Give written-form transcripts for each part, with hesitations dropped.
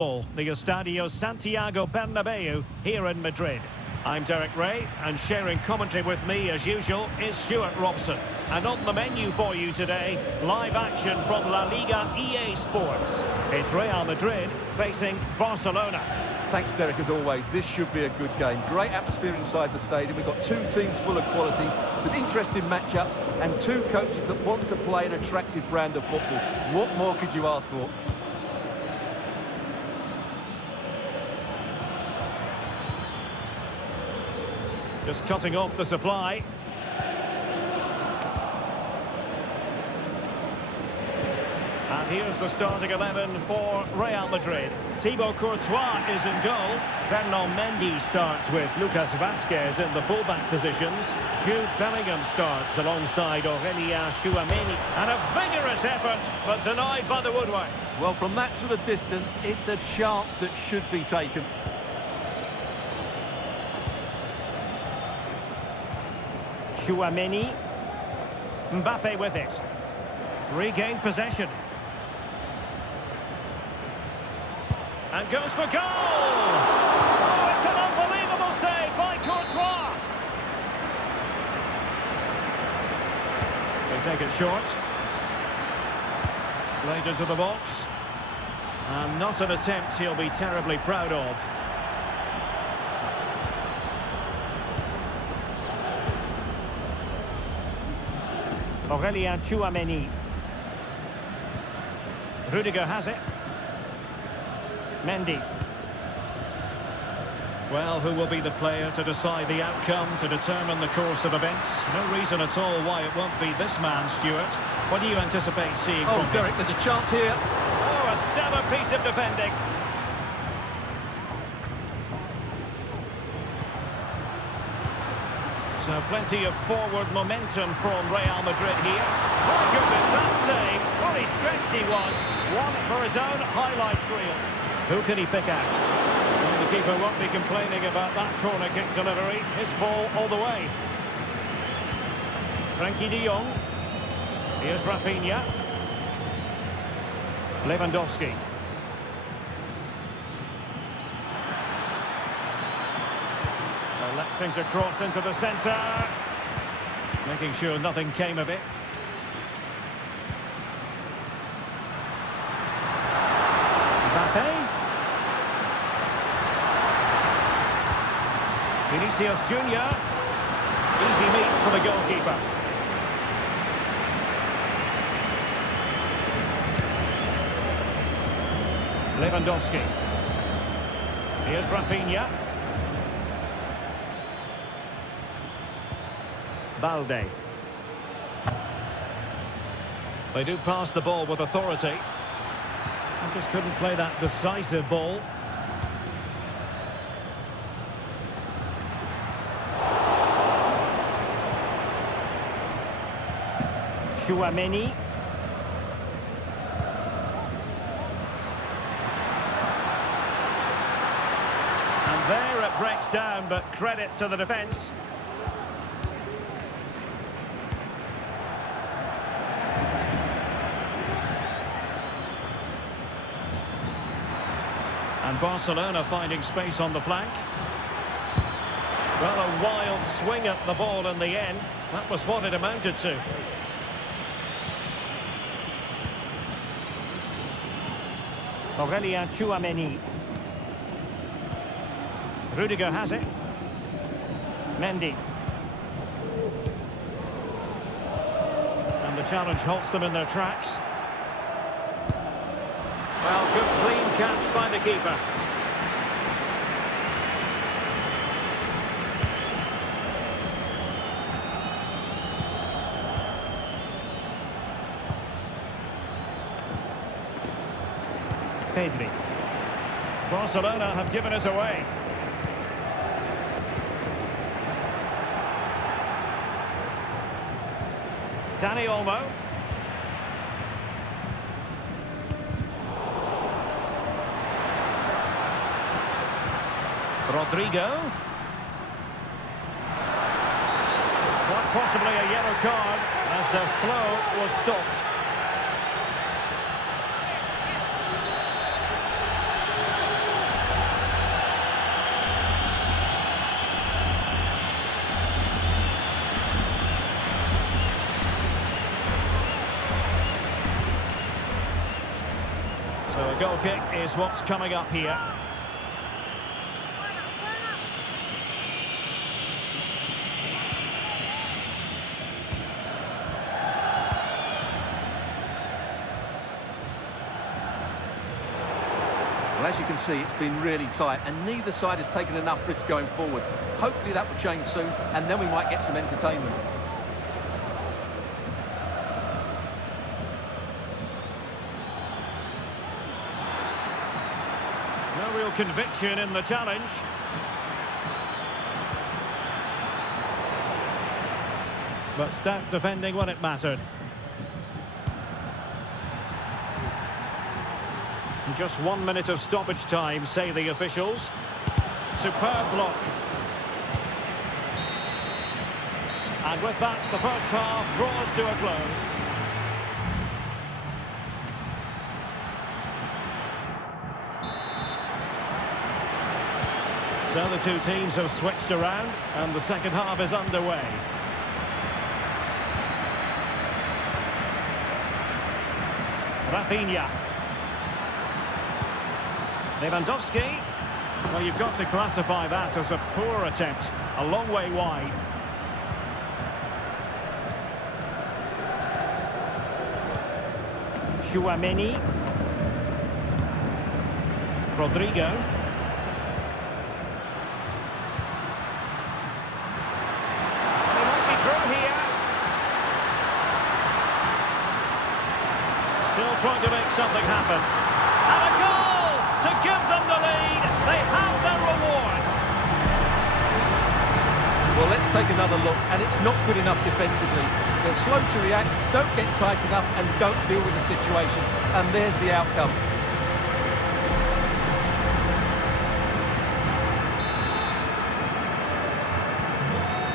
The Estadio Santiago Bernabeu here in Madrid. I'm Derek Ray, and sharing commentary with me as usual is Stuart Robson. And on the menu for you today, live action from La Liga EA Sports. It's Real Madrid facing Barcelona. Thanks, Derek, as always. This should be a good game. Great atmosphere inside the stadium. We've got two teams full of quality, some interesting matchups, and two coaches that want to play an attractive brand of football. What more could you ask for? Just cutting off the supply. And here's the starting 11 for Real Madrid. Thibaut Courtois is in goal. Fernand Mendy starts with Lucas Vazquez in the fullback positions. Jude Bellingham starts alongside Aurélien Tchouameni. And a vigorous effort, but denied by the woodwork. Well, from that sort of distance, it's a chance that should be taken. Tchouameni. Mbappe with it. Regained possession. And goes for goal! Oh, it's an unbelievable save by Courtois! They take it short. Played into the box. And not an attempt he'll be terribly proud of. Aurélien Tchouameni. Rudiger has it. Mendy. Well, who will be the player to decide the outcome, to determine the course of events? No reason at all why it won't be this man, Stuart. What do you anticipate seeing from him? Derek, there's a chance here. Oh, a stellar piece of defending. So plenty of forward momentum from Real Madrid here. My goodness, that save. Fully stretched he was. One for his own highlights reel. Who can he pick out? Well, the keeper won't be complaining about that corner kick delivery. His ball all the way. Frankie de Jong. Here's Rafinha. Lewandowski. Electing to cross into the centre. Making sure nothing came of it. Mbappe. Vinicius Junior. Easy meet for the goalkeeper. Lewandowski. Here's Rafinha. Balde. They do pass the ball with authority. And just couldn't play that decisive ball. Tchouameni. And there it breaks down, but credit to the defence. And Barcelona finding space on the flank. Well, a wild swing at the ball in the end. That was what it amounted to. Aurélien Tchouameni. Rudiger has it. Mendy. And the challenge halts them in their tracks. Well, good clean catch by the keeper. Pedri. Barcelona have given us away. Dani Olmo. Rodrigo. Quite possibly a yellow card as the flow was stopped. goal kick is what's coming up here. Well, as you can see, it's been really tight, and neither side has taken enough risk going forward. Hopefully that will change soon, and then we might get some entertainment. No real conviction in the challenge. But stout defending when it mattered. Just 1 minute of stoppage time, say the officials. Superb block. And with that, the first half draws to a close. So the two teams have switched around, and the second half is underway. Rafinha. Lewandowski. Well, you've got to classify that as a poor attempt. A long way wide. Tchouaméni. Rodrigo. They might be through here. Still trying to make something happen. And a goal to give them the lead. They have their reward. Well, let's take another look, and it's not good enough defensively. They're slow to react, don't get tight enough, and don't deal with the situation. And there's the outcome.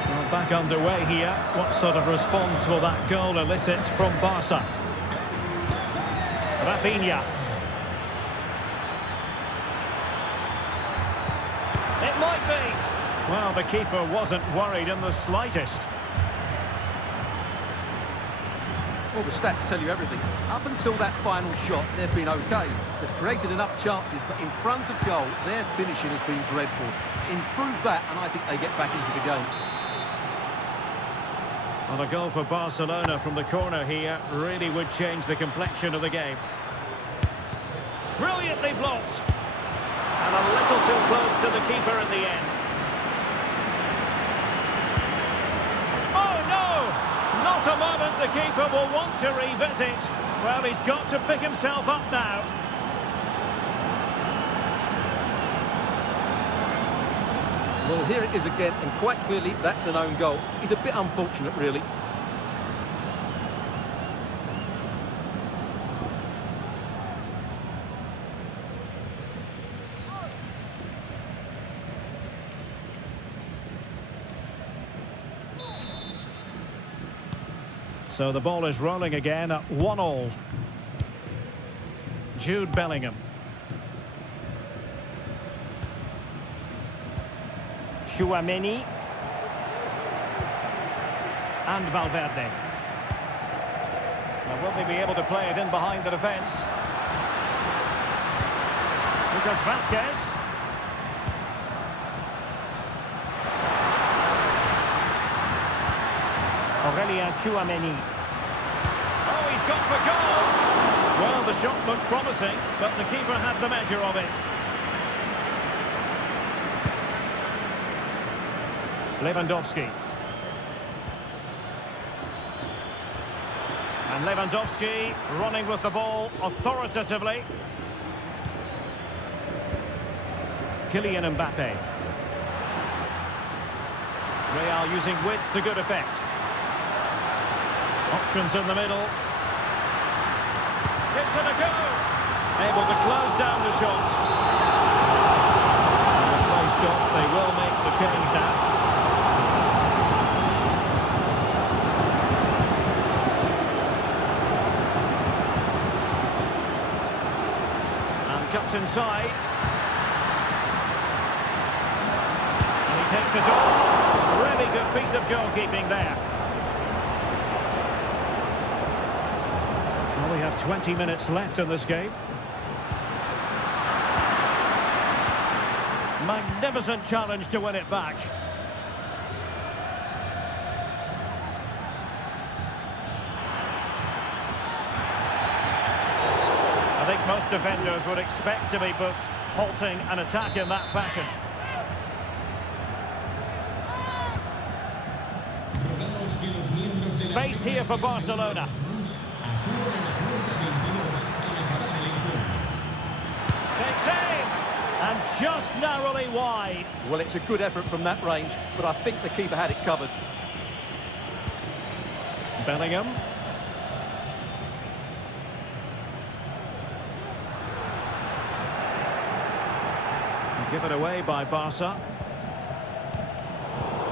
Well, back underway here. What sort of response will that goal elicit from Barca? Rafinha. It might be. Well, the keeper wasn't worried in the slightest. Well, the stats tell you everything. Up until that final shot, they've been okay. They've created enough chances, but in front of goal, their finishing has been dreadful. Improve that, and I think they get back into the game. And a goal for Barcelona from the corner here really would change the complexion of the game. Brilliantly blocked. And a little too close to the keeper in the end. Oh, no! Not a moment the keeper will want to revisit. Well, he's got to pick himself up now. Well, here it is again, and quite clearly that's an own goal. He's a bit unfortunate, really. So the ball is rolling again at 1-1. Jude Bellingham. Tchouaméni. And Valverde. Now, will they be able to play it in behind the defence? Lucas Vazquez. Aurelien Tchouaméni. Oh, he's gone for goal! Well, the shot looked promising, but the keeper had the measure of it. Lewandowski. And Lewandowski running with the ball authoritatively. Kylian Mbappe. Real using width to good effect. Options in the middle. Gives it a go. Able to close down the shot. The play stop. They will make the change now. And cuts inside. And he takes it on. Really good piece of goalkeeping there. We have 20 minutes left in this game. Magnificent challenge to win it back. I think most defenders would expect to be booked halting an attack in that fashion. Space here for Barcelona. Takes aim, and just narrowly wide. Well, it's a good effort from that range, but I think the keeper had it covered. Bellingham. Given away by Barca.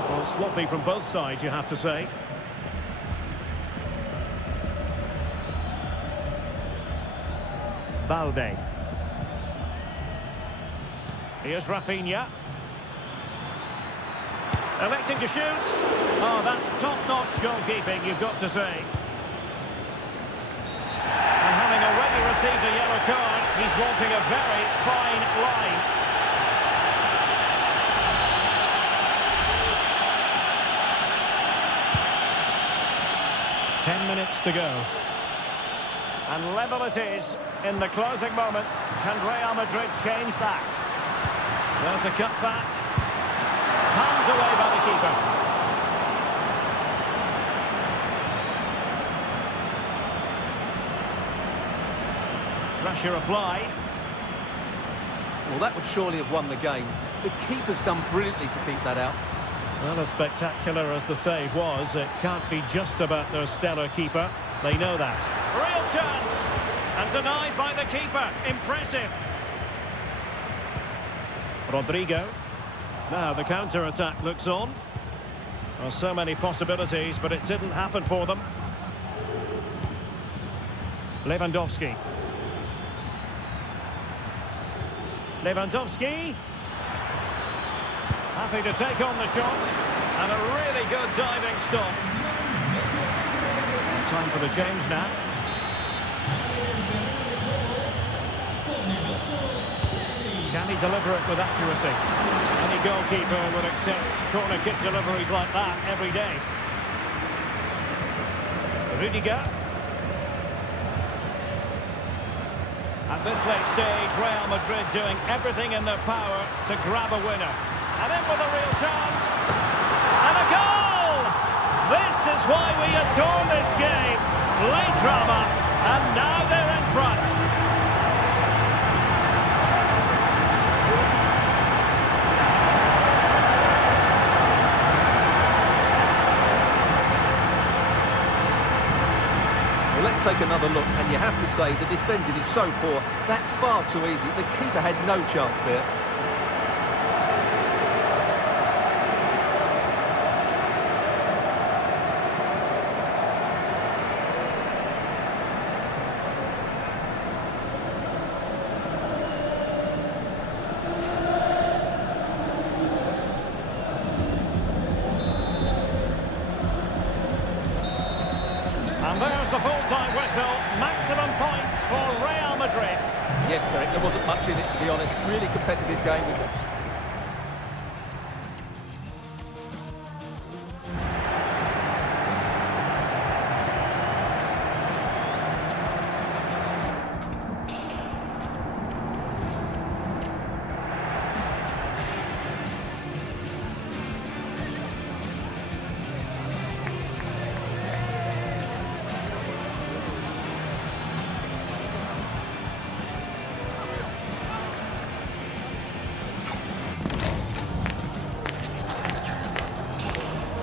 Well, sloppy from both sides, you have to say. Balde. Here's Rafinha. Electing to shoot. Oh, that's top-notch goalkeeping, you've got to say. And having already received a yellow card, he's walking a very fine line. Ten minutes to go. And level it is in the closing moments. Can Real Madrid change that? There's a cut back. Hands away by the keeper. Pressure applied. Well, that would surely have won the game. The keeper's done brilliantly to keep that out. Well, as spectacular as the save was, it can't be just about their stellar keeper. They know that. Real chance! And denied by the keeper. Impressive. Rodrigo. Now the counter-attack looks on. Well, so many possibilities, but it didn't happen for them. Lewandowski. Lewandowski. Happy to take on the shot. And a really good diving stop. Time for the change now. Can he deliver it with accuracy? Any goalkeeper would accept corner kick deliveries like that every day. Rudiger. At this late stage, Real Madrid doing everything in their power to grab a winner. And in with a real chance. And a goal! This is why we adore this game. Late drama, and now they're in front. Well, let's take another look, and you have to say the defending is so poor. That's far too easy. The keeper had no chance there. And there's the full-time whistle. Maximum points for Real Madrid. Yes, Derek, there wasn't much in it, to be honest. Really competitive game.